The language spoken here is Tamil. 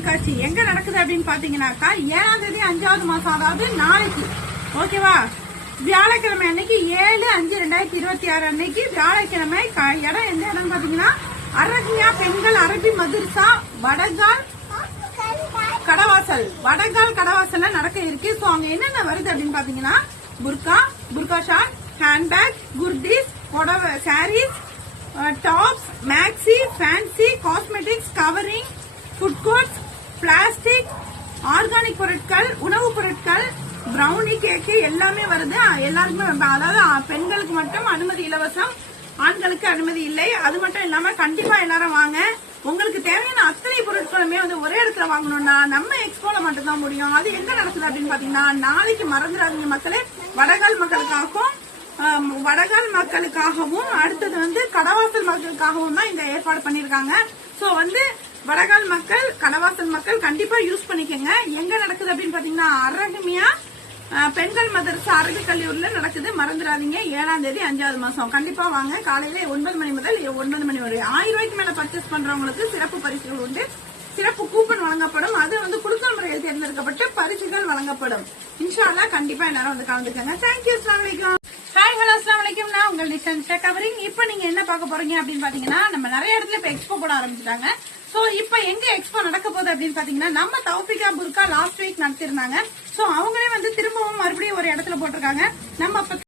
கண்காட்சி எங்க நடக்குது அப்படின்னு பாத்தீங்கன்னாக்கா 7ஆம் தேதி 5வது மாசம், அதாவது நாளைக்கு. ஓகேவா? வியாழக்கிழமை அன்னைக்கு 7/5/2026 அன்னைக்கு வியாழக்கிழமை. இடம் எந்த இடம் பாத்தீங்கன்னா அரண்யா பெண்கள் அரபி மதுர்சா வடகால் கடவாசல்ல நடக்க இருக்கு. சோ அங்க என்னென்ன வருது அப்படின்னு பாத்தீங்கன்னா புர்கா ஷாட், ஹேண்ட்பேக், குர்தீஸ், புடவை, sarees, tops, maxi, fancy, cosmetics, covering, food courts, plastic, organic பொருட்கள், உணவுப் பொருட்கள், பிரவுனி, கேக்கு எல்லாமே வருது. எல்லாருக்குமே, அதாவது பெண்களுக்கு மட்டும் அனுமதி இலவசம், ஆண்களுக்கு அனுமதி இல்லை. அது மட்டும் இல்லாம கண்டிப்பா எல்லாரும் வாங்க. உங்களுக்கு தேவையான அத்தனை பொருட்களுமே ஒரே இடத்துல வாங்கணும்னா நம்ம எக்ஸ்போல மட்டும் தான் முடியும். அது எங்க நடக்குது அப்படின்னு பாத்தீங்கன்னா நாளைக்கு மறந்துடாதீங்க மக்களே. வடகால் மக்களுக்காகவும் அடுத்தது கடவாசல் மக்களுக்காகவும் தான் இந்த ஏற்பாடு பண்ணிருக்காங்க. சோ வடகால் மக்கள், கடவாசல் மக்கள் கண்டிப்பா யூஸ் பண்ணிக்கோங்க. எங்க நடக்குது அப்படின்னு பாத்தீங்கன்னா அரண்யா பெண்கள் மதரசா அரபி கல்லூரியில நடக்குது. மறந்துடாதீங்க. 7ஆம் தேதி 5வது மாசம். கண்டிப்பா வாங்க. காலையில 9 மணி முதல் 9 மணி வரை. 1000 ரூபாய்க்கு மேல பர்ச்சேஸ் பண்றவங்களுக்கு சிறப்பு பரிசுகள் உண்டு. சிறப்பு கூப்பன் வழங்கப்படும். அது குலுக்கல் முறையில் தேர்ந்தெடுக்கப்பட்டு பரிசுகள் வழங்கப்படும். இன்ஷா அல்லாஹ் கண்டிப்பா எல்லாரும் கலந்துக்கங்க. தேங்க்யூ. அஸ்ஸலாமு அலைக்கும். ஹாய், ஹலோ, அஸ்ஸலாமு அலைக்கும். நான் உங்கள் நிஷா கவரிங். இப்ப நீங்க என்ன பார்க்க போறீங்க அப்படின்னு பாத்தீங்கன்னா நம்ம நிறைய இடத்துல இப்ப எக்ஸ்போ போட ஆரம்பிச்சிட்டாங்க. சோ இப்ப எங்க எக்ஸ்போ நடக்க போகுது அப்படின்னு பாத்தீங்கன்னா நம்ம தௌஃபிகா புர்கா லாஸ்ட் வீக் நடத்திருந்தாங்க. சோ அவங்களே திரும்பவும் மறுபடியும் ஒரு இடத்துல போட்டிருக்காங்க. நம்ம